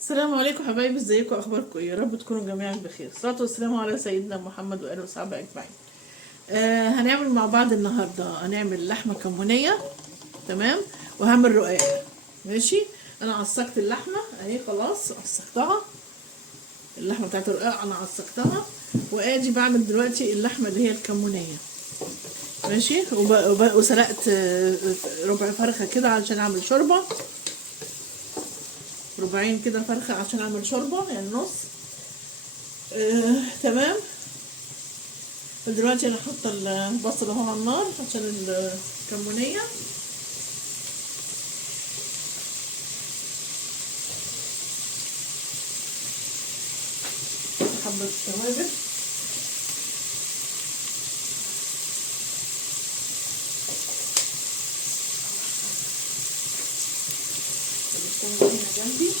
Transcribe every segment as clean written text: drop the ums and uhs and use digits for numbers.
السلام عليكم حبايبي، ازيكم؟ اخباركم ايه؟ يا رب تكونوا جميعا بخير. الصلاه والسلام على سيدنا محمد واله وصحبه اجمعين. هنعمل مع بعض النهارده، هنعمل لحمه كمونيه. تمام. وهعمل رقاق. ماشي. انا عصقت اللحمه اهي، خلاص عصقتها. اللحمه بتاعت الرقاق انا عصقتها، وادي بعمل دلوقتي اللحمه اللي هي الكمونيه. ماشي. وسلقت ربع فرخه كده علشان اعمل شوربه. ربعين كده فرخه عشان اعمل شوربه، يعني نص. تمام. دلوقتي انا حاطه البصل اهو على النار عشان الكمونيه. حبه التوابل. البصل هنا جنبي.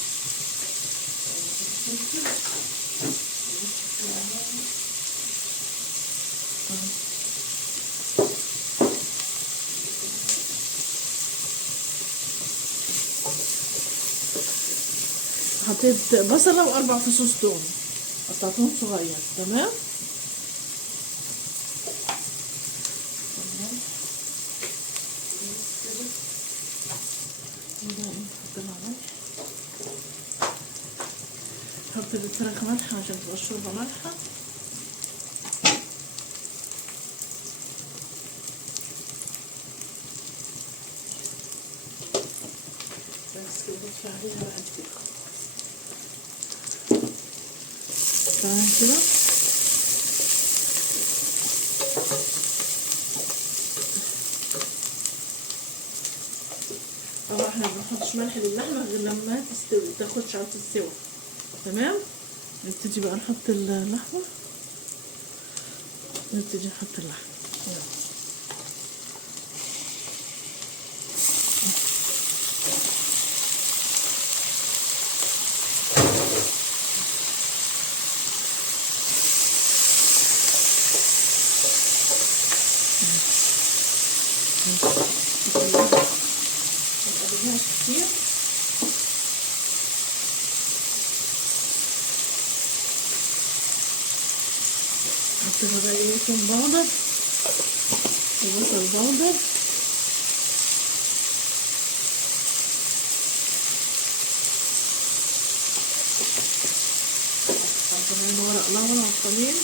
حطيت بصله واربع فصوص توم، قطعتهم صغير. تمام. حط الفراخ ملح عشان تبقى الشوربه مالحه. بس كده بدفع عليها بقى الدقيق. تمام كده. طبعا احنا مبنحطش ملح للحمه غير لما تستوي، تاخدش على السوا. تمام. نبتدي بقى نحط اللحمه. نبتدي نحط اللحمه. متقلبهاش كتير. حطينا بقى ايه، توم باودر وبصل باودر. حطينا ورق لورا عصامين.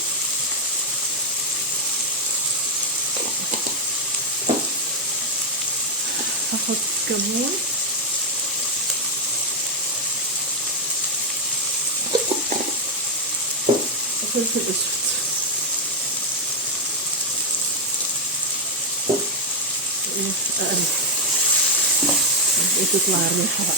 هحط كمون وفلفل اسود. اقلب تطلع الريحه بقى.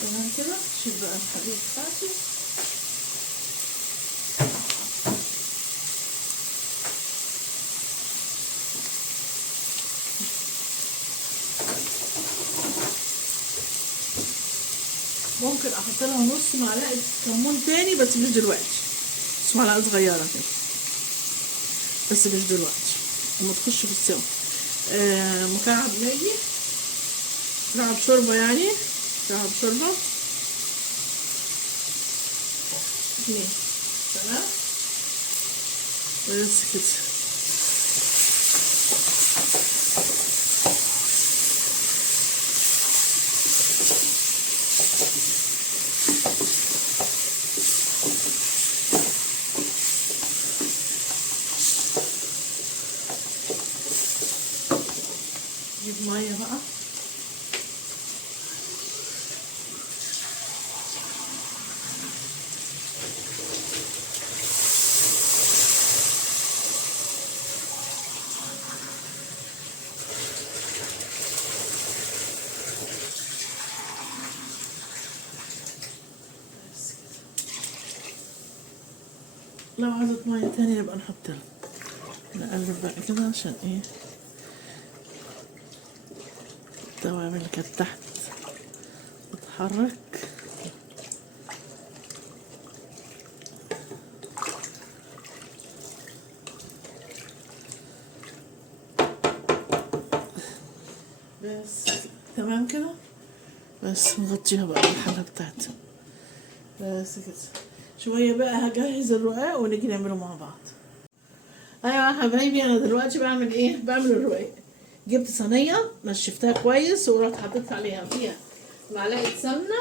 تمام كده. شيل بقى الحديد بتاعتي. ممكن احط لها نص معلقه كمون تاني بس مش دلوقتي، نص معلقه صغيره كده بس مش دلوقتي لما تخش في السوا. مكعب ماجي، مكعب شوربه يعني، مكعب شوربه 2. تمام. بس كده. جيب ميه بقى. لو عايزة مية تانية نبقى نحطها. نقلب بقى كده عشان ايه، التوابل اللي كانت تحت بتتحرك. بس تمام كده، بس نغطيها بقى بالحلة بتاعتها بس كده. شوية بقى هجهز الرقاق ونيجي نعمله مع بعض. ايوه يا حبايبي، انا دلوقتي بعمل ايه؟ بعمل الرقاق. جبت صينية نشفتها كويس ورحت حطيت عليها فيها معلقة سمنة،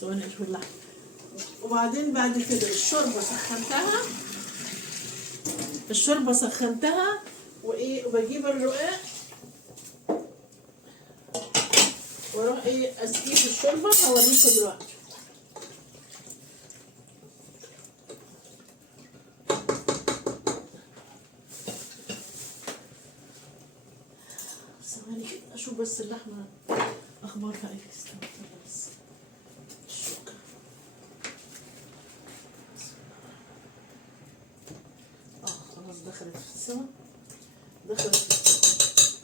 ثواني اشوف اللحمة، وبعدين بعد كده الشوربة سخنتها وايه، وبجيب الرقاق واروح ايه اسقيه في الشوربة. هوريكم دلوقتي. ثواني كده اشوف بس اللحمة اخبارها ايه. استنى بس الشوكة. خلاص دخلت في السوا، دخلت في السوا.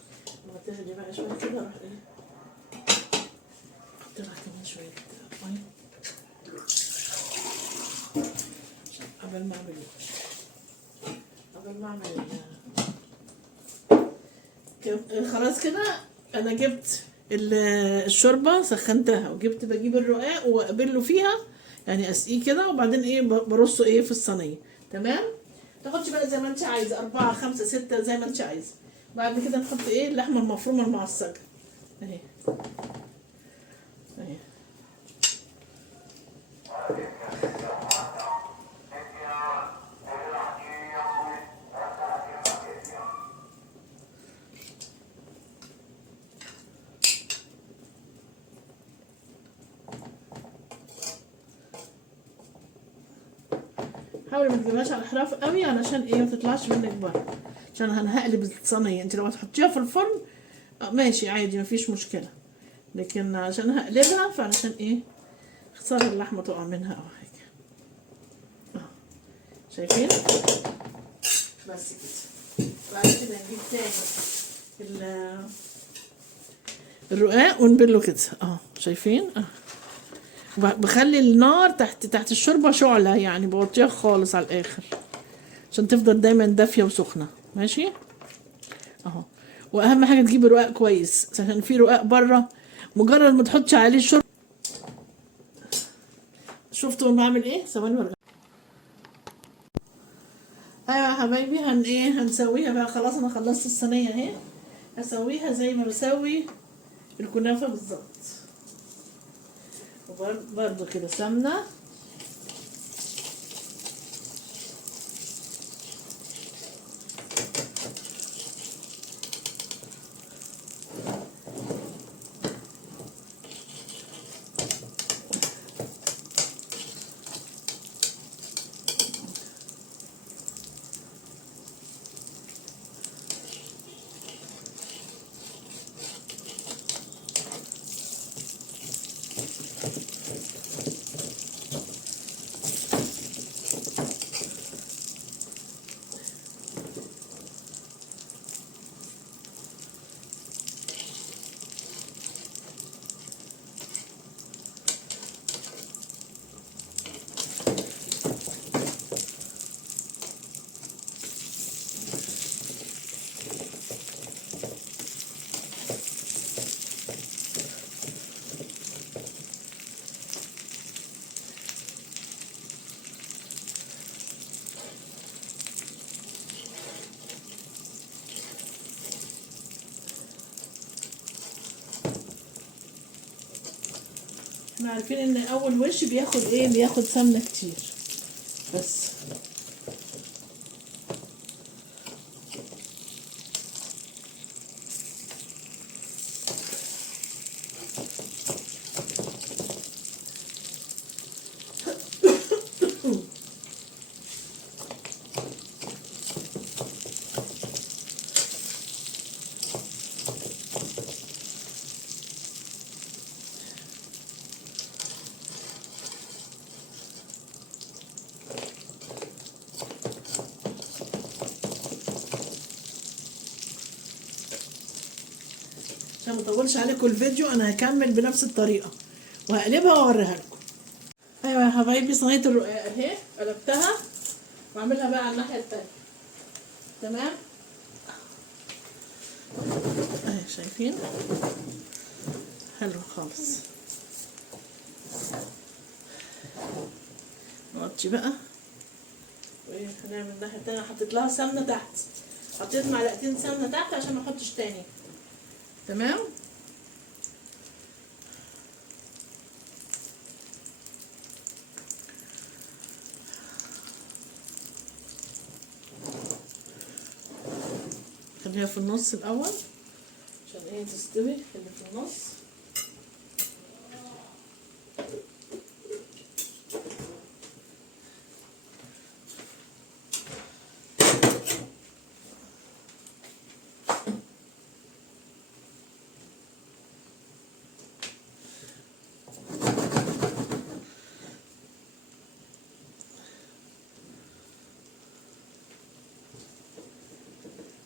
لما تغلي بقى شوية كده اروح ايه احط لها كمان شوية مية عشان قبل ما اعمل خلاص كده. انا جبت الشوربه سخنتها، وجبت بجيب الرقاق واقبله فيها، يعني اسقيه كده، وبعدين ايه برصه ايه في الصينيه. تمام. تاخدش بقى زي ما انت عايزه 4 5 6 زي ما انت عايزه. بعد كده نحط ايه اللحمه المفرومه المعصجه اهي اهي. حاولي ما تجيبهاش على الاحراف قوي علشان ايه ما تطلعش منك بره، عشان هنقلب الصينيه. انت لو هتحطيها في الفرن ماشي عادي مفيش مشكله، لكن عشان هقلبها فعلشان ايه خساره اللحمه تقع منها او حاجه. شايفين؟ بس كده. بعد كده نجيب تاني الرقاق ونبله كده شايفين؟ بخلي النار تحت الشوربه شعله، يعني بوطيها خالص على الاخر عشان تفضل دايما دافيه وسخنه. ماشي اهو. واهم حاجه تجيب رقاق كويس، عشان في رقاق بره مجرد ما تحطش عليه الشوربه. شفتوا انا بعمل ايه؟ ثواني وارجع. ايوه يا حبايبي، هنسويها بقى. خلاص انا خلصت الصينيه اهي. هسويها زي ما بسوي الكنافه بالظبط، وبرده كده سمنه احنا عارفين ان اول وش بياخد سمنه كتير بس. اطولش عليكم الفيديو، انا هكمل بنفس الطريقه وهقلبها واوريها لكم. ايوه يا حبايبي، صينيه الرقاق اهي قلبتها واعملها بقى على الناحيه التانيه. تمام اهي، شايفين؟ حلو خالص. نغطي بقى وهنعمل الناحيه التانيه. حطيت لها سمنه تحت، حطيت معلقتين سمنه تحت عشان ما احطش تاني. تمام. خليها في النص الاول عشان ايه تستوي اللي في النص.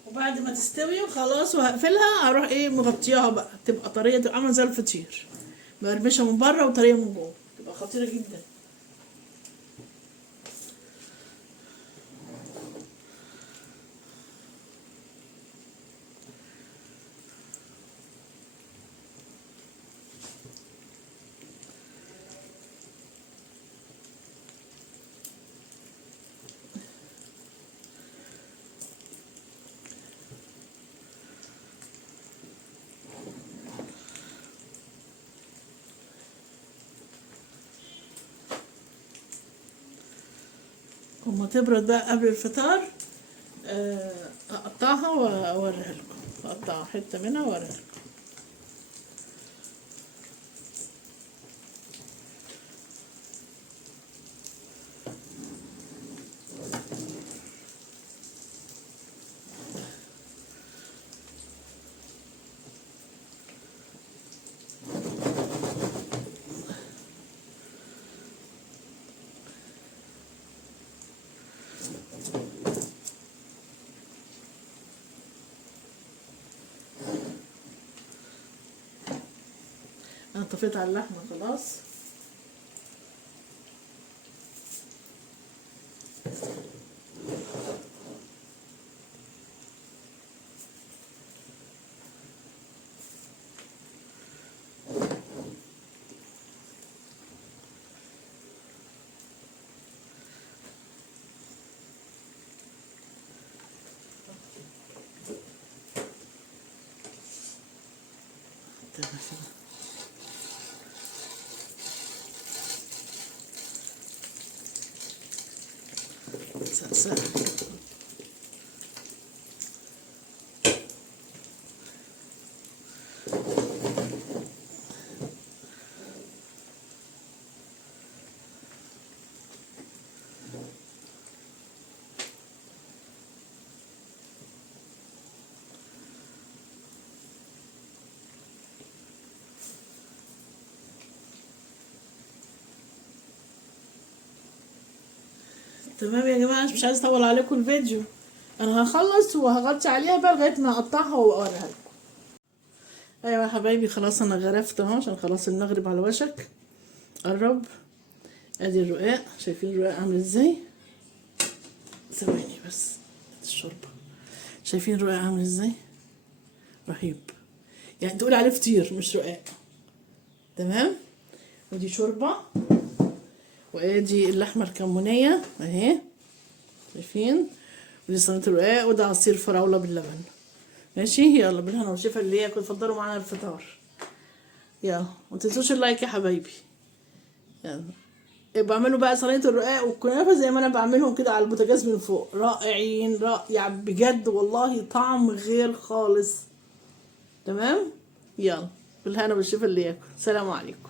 وبعد ما تستوي وخلاص وهقفلها اروح ايه مغطياها بقى، تبقى طريه، تبقى عامله زي الفطير، مقرمشه من بره وطريه من جوه، تبقى خطيره جدا. وما تبرد بقى قبل الفطار اقطعها واوريها لكم، اقطع حته منها واوريها لكم. انا طفيت على اللحمه خلاص. سهل. تمام يا جماعه، مش عايز اطول عليكم الفيديو، انا هخلص وهغطي عليها بقى لغايه ما اقطعها واوريها لكم. ايوه يا حبايبي، خلاص انا غرفت اهو عشان خلاص المغرب على وشك قرب. ادي الرقاق، شايفين الرقاق عامل ازاي؟ ثواني بس الشوربه، شايفين الرقاق عامل ازاي؟ رهيب، يعني تقول عليه فطير مش رقاق. تمام. ودي شوربه، وادي اللحمه الكمونيه اهي، شايفين؟ ودي صينيه الرقاق، وده عصير فراوله باللبن. ماشي، يلا بالهنا والشفا اللي هي كنت تفضلوا معانا الفطار. يلا ما تنسوش اللايك يا حبايبي. يلا بعملوا بقى صينيه الرقاق والكنافه زي ما انا بعملهم كده على البوتاجاز من فوق، رائعين رائع بجد والله، طعم غير خالص. تمام. يلا بالهنا والشفا اللي ياكل. سلام عليكم.